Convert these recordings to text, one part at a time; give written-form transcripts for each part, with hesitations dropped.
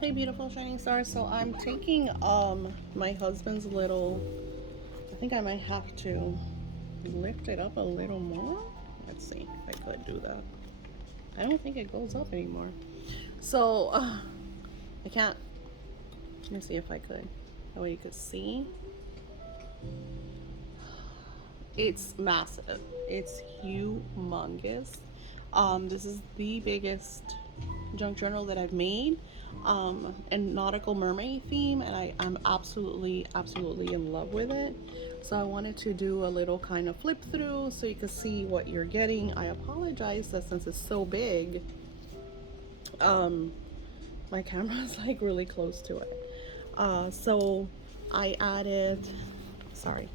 Hey beautiful shining stars. So I'm taking my husband's little, I think I might have to lift it up a little more. Let's see if I could do that. I don't think it goes up anymore. So I can't. Let me see if I could. That way you could see. It's massive. It's humongous. This is the biggest junk journal that I've made, and nautical mermaid theme, and I'm absolutely in love with it. So I wanted to do a little kind of flip through so you can see what you're getting. I apologize that since it's so big, um, my camera is like really close to it. So I added, sorry,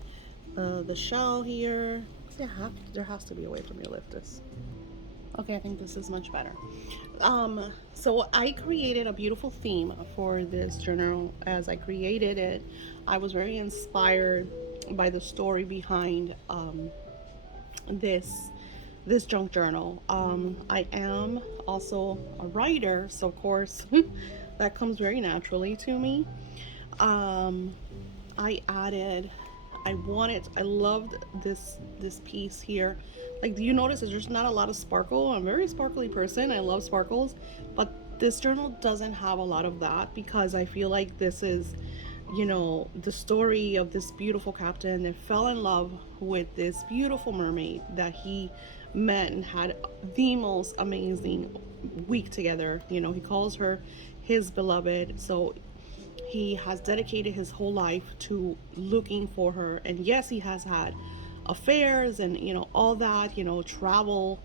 the shell here. There has to be a way for me to lift this. Okay, I think this is much better. So I created a beautiful theme for this journal. As I created it, I was very inspired by the story behind this this junk journal. I am also a writer, so of course that comes very naturally to me. Um, I added, I loved this piece here. Like, do you notice that there's not a lot of sparkle? I'm a very sparkly person. I love sparkles, but this journal doesn't have a lot of that because I feel like this is, the story of this beautiful captain that fell in love with this beautiful mermaid that he met and had the most amazing week together. He calls her his beloved. So he has dedicated his whole life to looking for her, and yes, he has had affairs and all that, travel,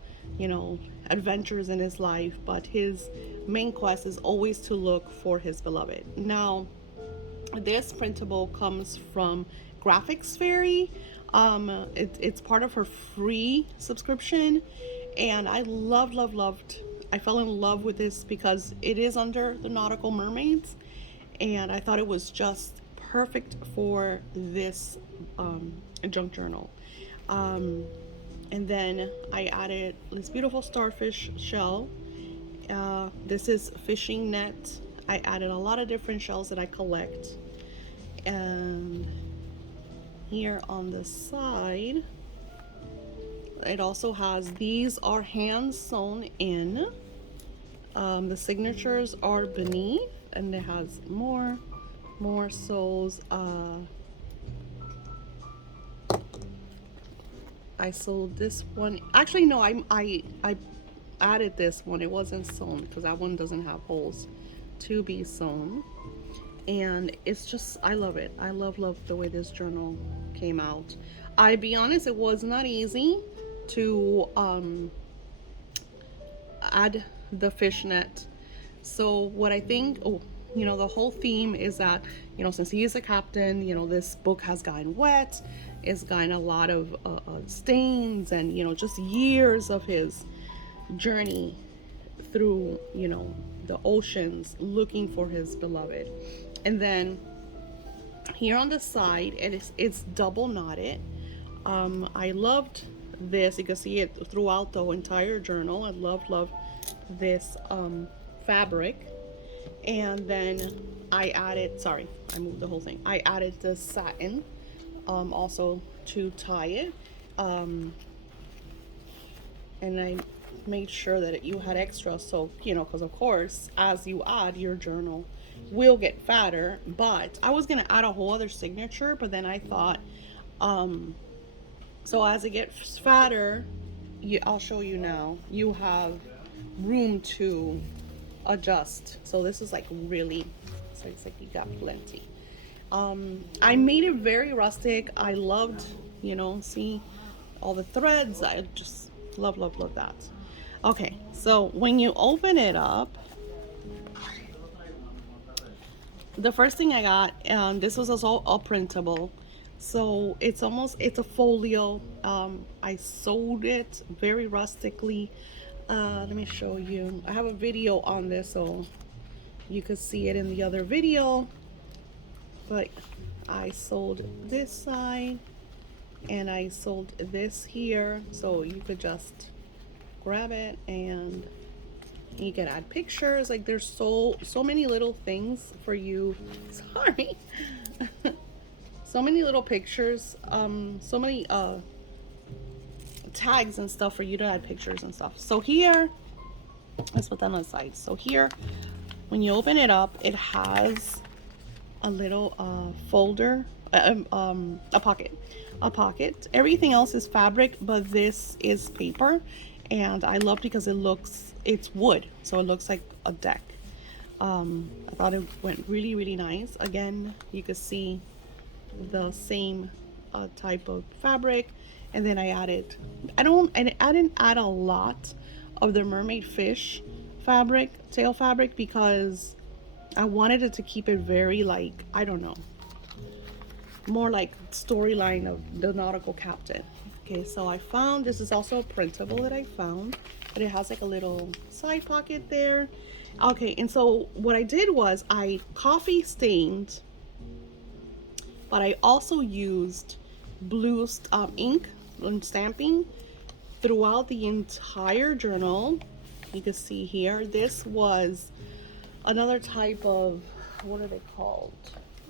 adventures in his life, but his main quest is always to look for his beloved. Now, this printable comes from Graphics Fairy. It's part of her free subscription, and I loved. I fell in love with this because it is under the nautical mermaids, and I thought it was just perfect for this junk journal. Um, and then I added this beautiful starfish shell. This is fishing net. I added a lot of different shells that I collect. And here on the side, it also has, these are hand sewn in. The signatures are beneath, and it has more sews. I sold this one. Actually, no, I added this one. It wasn't sewn because that one doesn't have holes to be sewn. And it's just, I love it. I love the way this journal came out. I be honest, it was not easy to add the fishnet. So what I think, the whole theme is that, since he is a captain, this book has gotten wet, it's gotten a lot of stains, and just years of his journey through, the oceans looking for his beloved. And then here on the side, it's double knotted. I loved this. You can see it throughout the entire journal. I love this fabric. And then I added, sorry, I moved the whole thing. I added the satin also to tie it. And I made sure that you had extra, so because of course as you add, your journal will get fatter. But I was gonna add a whole other signature, but then I thought, so as it gets fatter, I'll show you now, you have room to adjust. So this is like really, so it's like you got plenty. I made it very rustic. I loved, see all the threads. I just love that. Okay, so when you open it up, the first thing I got, and this was also a printable, so it's a folio. I sewed it very rustically. Let me show you. I have a video on this, so you could see it in the other video, but I sold this side and I sold this here, so you could just grab it and You can add pictures. Like there's so many little things for you. Sorry. So many little pictures. So many tags and stuff for you to add pictures and stuff. So here, let's put that on the side. So here, when you open it up, it has a little folder, a pocket. Everything else is fabric, but this is paper, and I love because it's wood, so it looks like a deck. I thought it went really nice. Again, you could see the same type of fabric, and then I didn't add a lot of the mermaid fish fabric, tail fabric, because I wanted it to keep it very, like, I don't know, more like storyline of the nautical captain. Okay, so I found, this is also a printable that I found, but it has like a little side pocket there. Okay, and so what I did was I coffee stained, but I also used blue ink and stamping throughout the entire journal. You can see here, this was another type of, what are they called?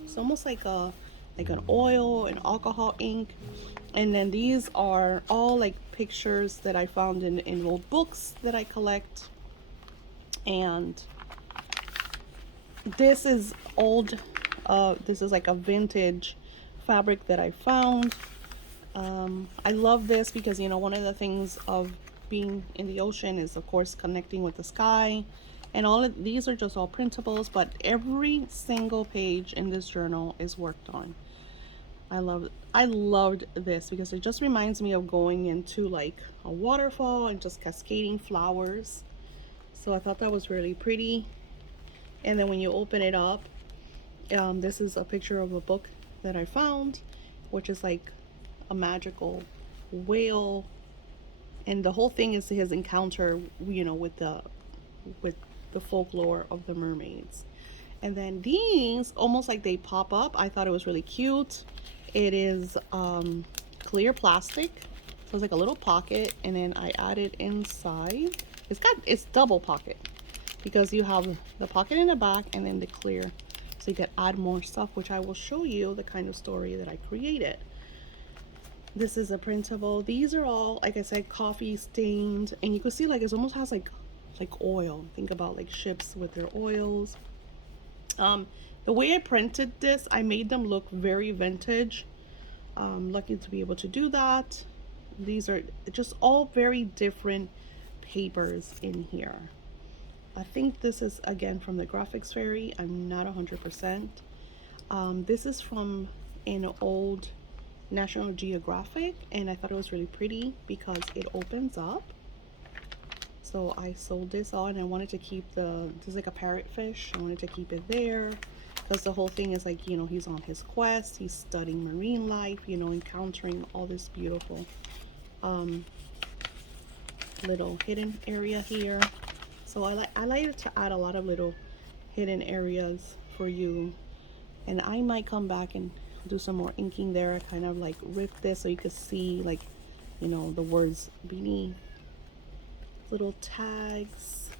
It's almost like an oil and alcohol ink. And then these are all like pictures that I found in old books that I collect. And this is old, this is like a vintage fabric that I found. I love this because, you know, one of the things of being in the ocean is, of course, connecting with the sky. And all of these are just all printables, but every single page in this journal is worked on. I loved this because it just reminds me of going into like a waterfall and just cascading flowers. So I thought that was really pretty. And then when you open it up, this is a picture of a book that I found, which is like a magical whale, and the whole thing is his encounter, you know, with the folklore of the mermaids. And then these, almost like they pop up. I thought it was really cute. It is clear plastic, so it's like a little pocket, and then I added inside. It's double pocket because you have the pocket in the back and then the clear, so you can add more stuff, which I will show you the kind of story that I created. This is a printable. These are all, like I said, coffee stained, and you can see like it almost has like oil. Think about like ships with their oils. The way I printed this, I made them look very vintage. Lucky to be able to do that. These are just all very different papers in here. I think this is again from the Graphics Fairy. I'm not 100%. This is from an old National Geographic, and I thought it was really pretty because it opens up. So I sold this on, and I wanted to keep this is like a parrotfish. I wanted to keep it there because the whole thing is like, you know, he's on his quest, he's studying marine life, you know, encountering all this beautiful little hidden area here. So I like to add a lot of little hidden areas for you, and I might come back and do some more inking there. I kind of like rip this so you can see, like, you know, the words beneath. Little tags.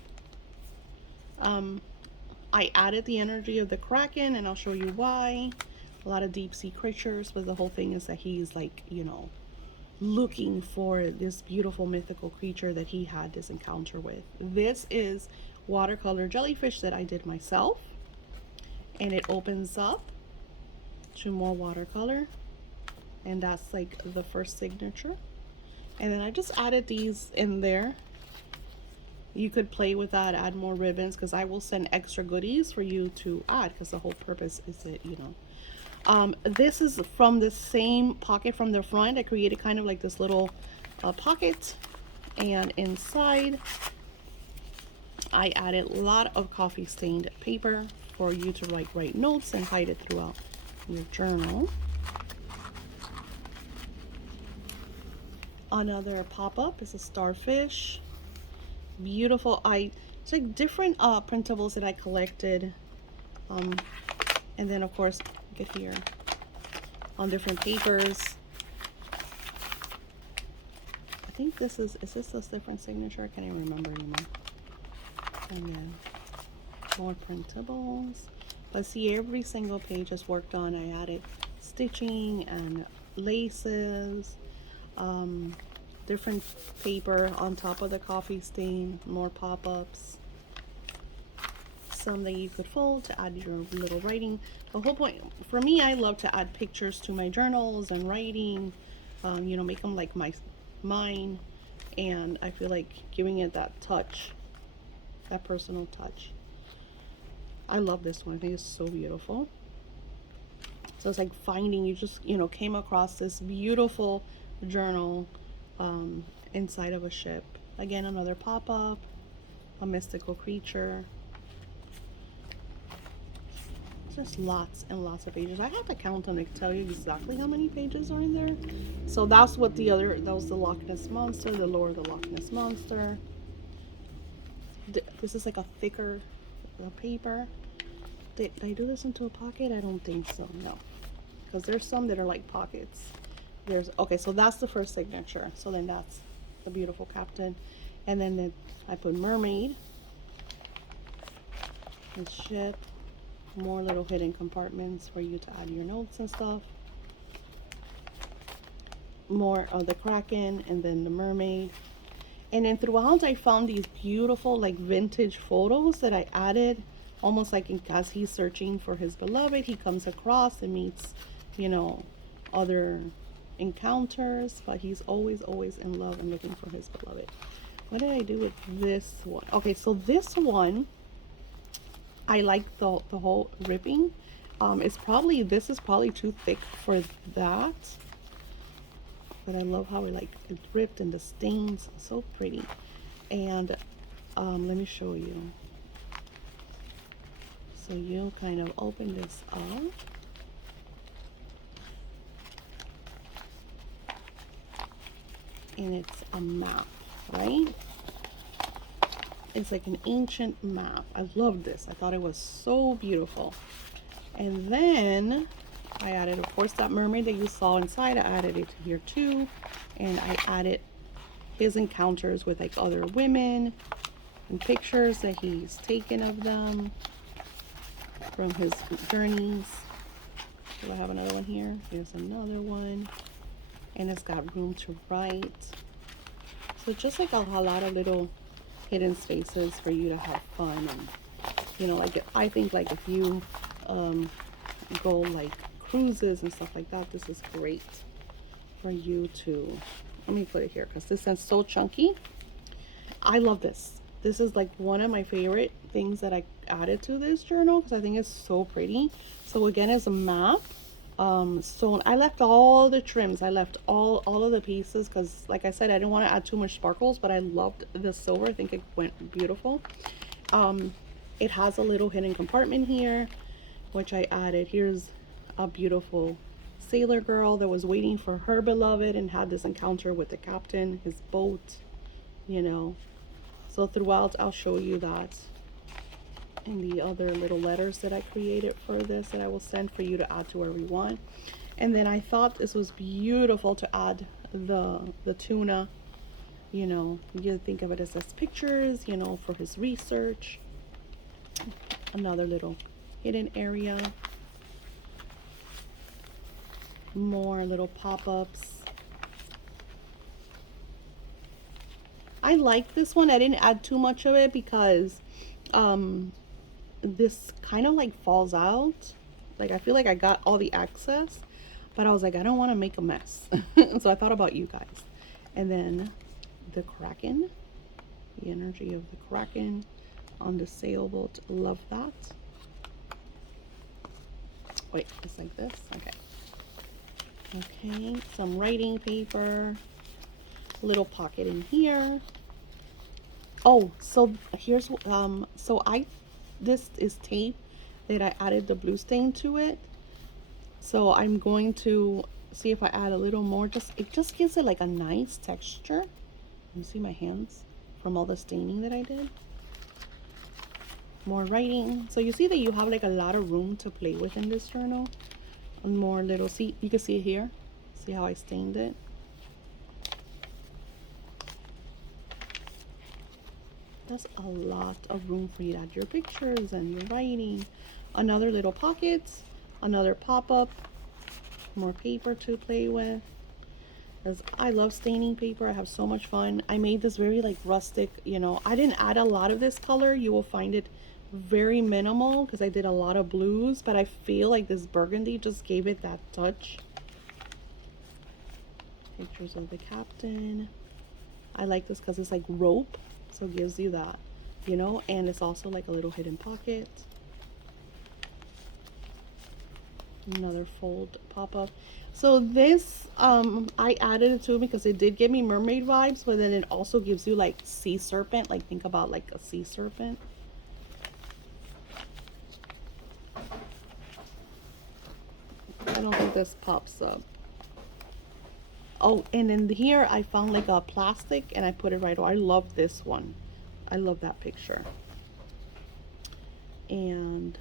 I added the energy of the Kraken, and I'll show you why. A lot of deep sea creatures, but the whole thing is that he's like, you know, looking for this beautiful mythical creature that he had this encounter with. This is watercolor jellyfish that I did myself, and it opens up to more watercolor, and that's like the first signature. And then I just added these in there. You could play with that, add more ribbons, because I will send extra goodies for you to add, because the whole purpose is that, you know. This is from the same pocket from the front. I created kind of like this little pocket, and inside I added a lot of coffee stained paper for you to write notes and hide it throughout your journal. Another pop-up is a starfish. Beautiful. It's like different printables that I collected, and then of course get here on different papers. I think this is this a different signature? I can't even remember anymore. And then more printables. But see, every single page is worked on. I added stitching and laces, different paper on top of the coffee stain, more pop-ups, some that you could fold to add your little writing. The whole point for me, I love to add pictures to my journals and writing, you know, make them like mine, and I feel like giving it that touch, that personal touch. I love this one. I think it's so beautiful. So it's like finding, you just, you know, came across this beautiful journal inside of a ship. Again, another pop-up, a mystical creature. Just lots and lots of pages. I have to count them to tell you exactly how many pages are in there. So that's what that was the Loch Ness Monster, the lore of the Loch Ness Monster. This is like a thicker paper. Did I do this into a pocket? I don't think so, no. Because there's some that are like pockets. Okay, so that's the first signature. So then that's the beautiful captain. And then I put mermaid and ship. More little hidden compartments for you to add your notes and stuff. More of the kraken and then the mermaid. And then throughout I found these beautiful like vintage photos that I added, almost like as he's searching for his beloved, he comes across and meets, you know, other encounters, but he's always in love and looking for his beloved. What did I do with this one? Okay, so this one, I like the whole ripping. This is probably too thick for that. But I love how it ripped and the stains, so pretty. And let me show you. So you kind of open this up. And it's a map, right? It's like an ancient map. I love this. I thought it was so beautiful. And then I added, of course, that mermaid that you saw inside. I added it here too. And I added his encounters with like other women and pictures that he's taken of them from his journeys. Do I have another one here? Here's another one. And it's got room to write. So just like a lot of little hidden spaces for you to have fun. And you know, like I think like if you go like cruises and stuff like that, this is great for you to, let me put it here because this is so chunky. I love this. This is like one of my favorite things that I added to this journal because I think it's so pretty. So again, it's a map. So I left all the trims. I left all of the pieces because, like I said, I didn't want to add too much sparkles, but I loved the silver. I think it went beautiful. It has a little hidden compartment here, which I added. Here's a beautiful sailor girl that was waiting for her beloved and had this encounter with the captain, his boat, you know. So throughout, I'll show you that. And the other little letters that I created for this that I will send for you to add to wherever you want. And then I thought this was beautiful to add the tuna, you know, you think of it as pictures, you know, for his research. Another little hidden area. More little pop-ups. I like this one. I didn't add too much of it because this kind of like falls out. Like I feel like I got all the access, but I was like, I don't want to make a mess. So I thought about you guys. And then the kraken, the energy of the kraken on the sailboat. Love that. Wait, just like this. Okay, some writing paper, little pocket in here. Oh, so here's this is tape that I added the blue stain to it. So I'm going to see if I add a little more. It just gives it like a nice texture. You see my hands from all the staining that I did. More writing. So you see that you have like a lot of room to play with in this journal. And more little, see, you can see it here. See how I stained it? That's a lot of room for you to add your pictures and your writing. Another little pockets, another pop-up, more paper to play with. Because I love staining paper. I have so much fun. I made this very like rustic, you know. I didn't add a lot of this color. You will find it very minimal because I did a lot of blues, but I feel like this burgundy just gave it that touch. Pictures of the captain. I like this because it's like rope, so it gives you that, you know, and it's also like a little hidden pocket. Another fold pop-up. So this I added it to it because it did give me mermaid vibes, but then it also gives you like sea serpent, like think about like a sea serpent. I don't think this pops up. Oh, and in here I found like a plastic and I put it right away. I love this one. I love that picture. And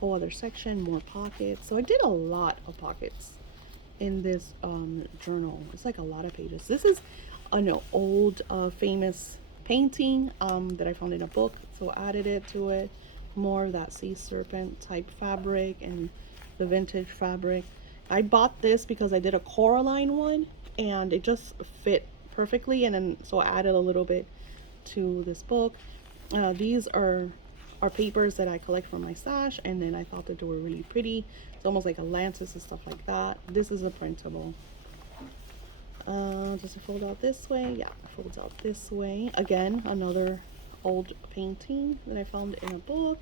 whole other section, more pockets. So I did a lot of pockets in this journal. It's like a lot of pages. This is an old famous painting that I found in a book, so I added it to it. More of that sea serpent type fabric and the vintage fabric. I bought this because I did a Coraline one and it just fit perfectly, and then so I added a little bit to this book. These are papers that I collect from my stash, and then I thought that they were really pretty. It's almost like a lances and stuff like that. This is a printable. Does it fold out this way? Yeah, it folds out this way. Again, another old painting that I found in a book.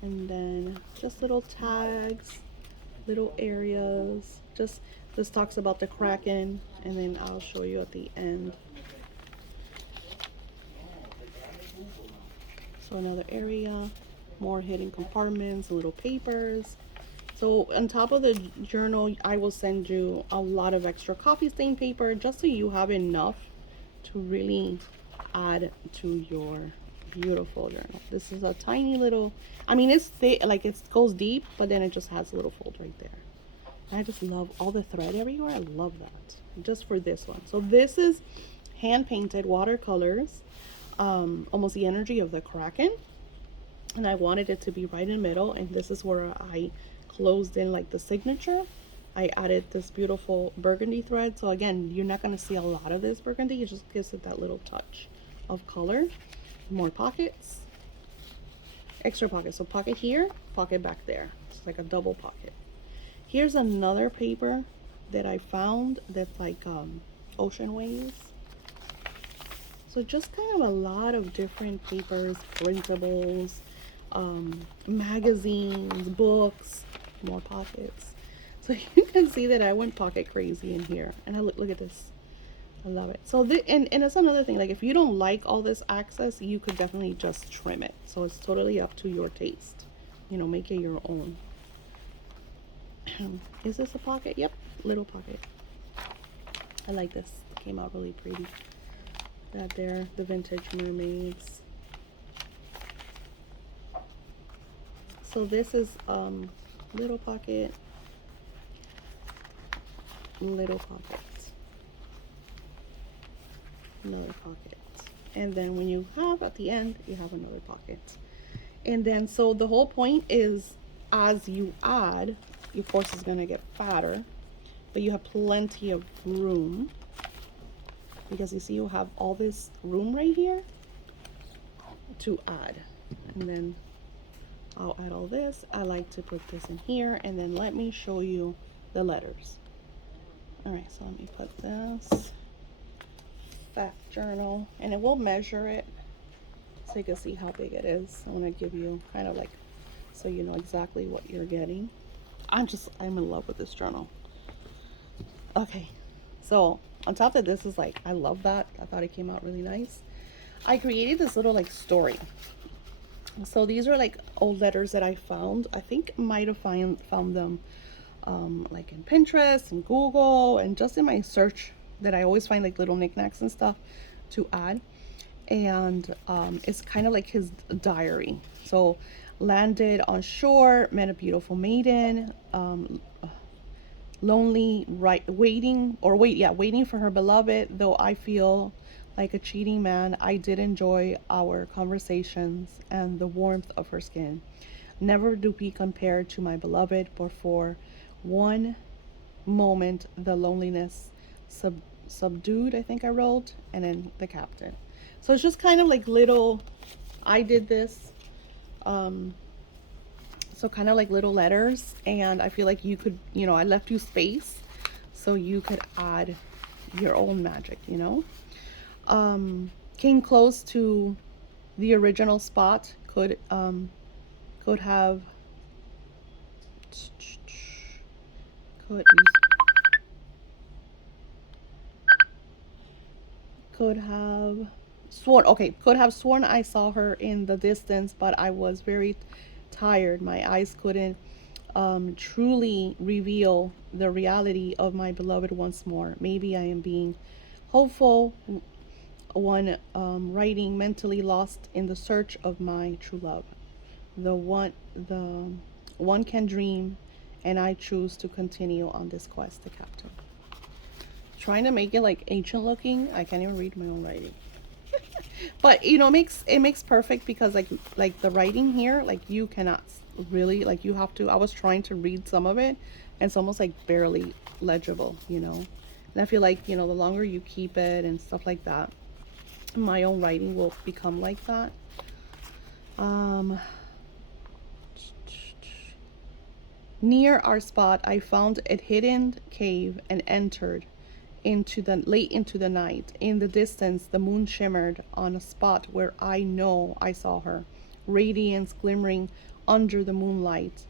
And then just little tags, little areas. Just this talks about the Kraken, and then I'll show you at the end. So another area, more hidden compartments, little papers. So on top of the journal, I will send you a lot of extra coffee stain paper just so you have enough to really add to your beautiful journal. This is a tiny little, I mean, it's thick, like it goes deep, but then it just has a little fold right there. And I just love all the thread everywhere. I love that just for this one. So this is hand painted watercolors, almost the energy of the Kraken, and I wanted it to be right in the middle, and this is where I closed in like the signature. I added this beautiful burgundy thread. So again, you're not going to see a lot of this burgundy. It just gives it that little touch of color. More pockets, extra pockets. So pocket here, pocket back there. It's like a double pocket. Here's another paper that I found that's like ocean waves. So just kind of a lot of different papers, printables, magazines, books, more pockets. So you can see that I went pocket crazy in here. And I look at this. I love it. So and it's another thing, like if you don't like all this access, you could definitely just trim it. So it's totally up to your taste. You know, make it your own. Is this a pocket? Yep, little pocket. I like this. It came out really pretty. That there, the vintage mermaids. So this is little pocket, little pocket, another pocket, and then when you have at the end, you have another pocket. And then so the whole point is, as you add, your course is going to get fatter, but you have plenty of room, because you see you have all this room right here to add. And then I'll add all this. I like to put this in here, and then let me show you the letters. All right, so let me put this fact journal, and it will measure it so you can see how big it is. I want to give you kind of like, so you know exactly what you're getting. I'm in love with this journal. Okay, so on top of this is like, I love that. I thought it came out really nice. I created this little like story. So these are like old letters that I found. I think might have found them like in Pinterest and Google, and just in my search that I always find like little knickknacks and stuff to add. And it's kind of like his diary. So landed on shore, met a beautiful maiden, lonely, right, waiting, or wait, yeah, waiting for her beloved. Though I feel like a cheating man, I did enjoy our conversations and the warmth of her skin. Never do we compare to my beloved, but for one moment the loneliness subdued, I think I wrote, and then the captain. So it's just kind of like little, I did this, um, so kind of like little letters, and I feel like you could, I left you space so you could add your own magic, came close to the original spot, could have could could have could have sworn I saw her in the distance, but I was very tired. My eyes couldn't truly reveal the reality of my beloved once more. Maybe I am being hopeful, one writing mentally lost in the search of my true love. The one can dream, and I choose to continue on this quest. The captain. Trying to make it like ancient looking. I can't even read my own writing. But it makes perfect, because like the writing here, like you cannot really, like you have to, I was trying to read some of it, and it's almost like barely legible. And I feel like, the longer you keep it and stuff like that, my own writing will become like that. um Near our spot, I found a hidden cave and entered late into the night. In the distance, the moon shimmered on a spot where I know I saw her, radiance glimmering under the moonlight.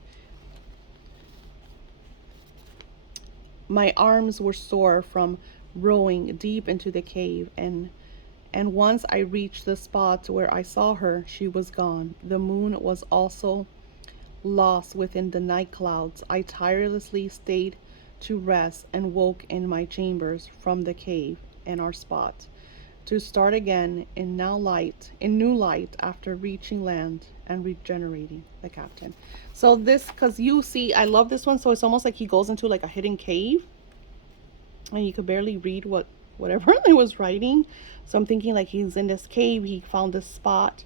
My arms were sore from rowing deep into the cave, and once I reached the spot where I saw her, she was gone. The moon was also lost within the night clouds. I tirelessly stayed to rest and woke in my chambers from the cave and our spot, to start again in new light after reaching land and regenerating. The captain. So this, because you see, I love this one. So it's almost like he goes into like a hidden cave, and you could barely read whatever I was writing. So I'm thinking like he's in this cave, he found this spot,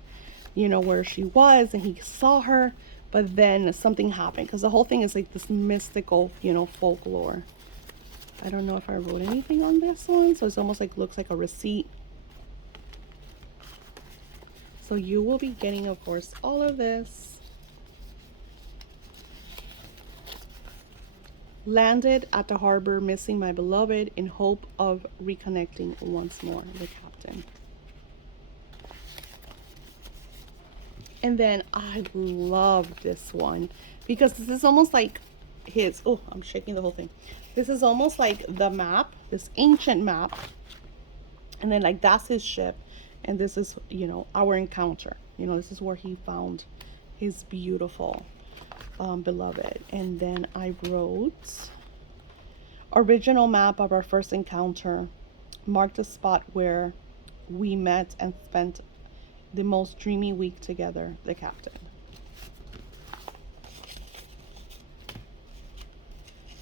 where she was, and he saw her, but then something happened, because the whole thing is like this mystical, folklore. I don't know if I wrote anything on this one, so it's almost like looks like a receipt. So you will be getting, of course, all of this. Landed at the harbor, missing my beloved, in hope of reconnecting once more. The captain. And then I love this one, because this is almost like his, oh, I'm shaking the whole thing. This is almost like the map, this ancient map. And then like that's his ship. And this is, our encounter. This is where he found his beautiful beloved. And then I wrote, original map of our first encounter marked the spot where we met and spent the most dreamy week together. The captain.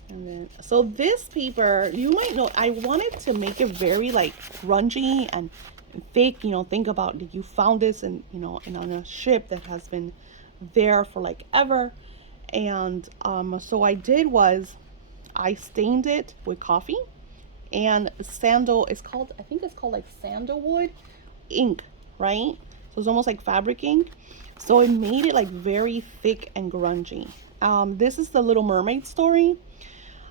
And then, so this paper, you might know, I wanted to make it very like grungy and fake. Think about that you found this and and on a ship that has been there for like ever. And so I did was I stained it with coffee and I think it's called like sandalwood ink, right? So it's almost like fabric ink. So it made it like very thick and grungy. This is the Little Mermaid story.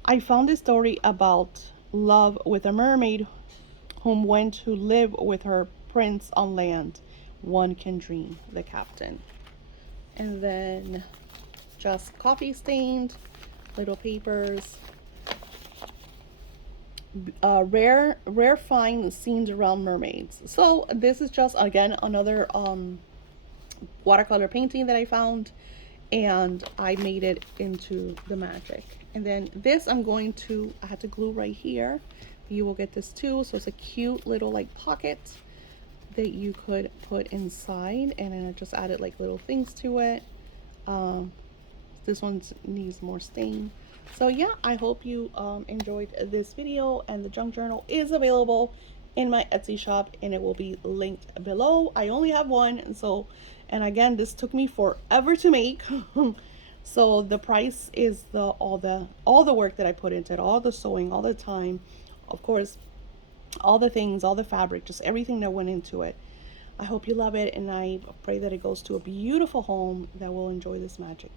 I found this story about love with a mermaid whom went to live with her prince on land. One can dream. The captain. And then just coffee stained little papers. Rare find scenes around mermaids. So this is just again another watercolor painting that I found, and I made it into the magic. And then this I had to glue right here. You will get this too. So it's a cute little like pocket that you could put inside, and then I just added like little things to it. This one needs more stain. So yeah, I hope you enjoyed this video, and the junk journal is available in my Etsy shop, and it will be linked below. I only have one, and again, this took me forever to make. So the price is the work that I put into it, all the sewing, all the time, of course, all the things, all the fabric, just everything that went into it. I hope you love it, and I pray that it goes to a beautiful home that will enjoy this magic.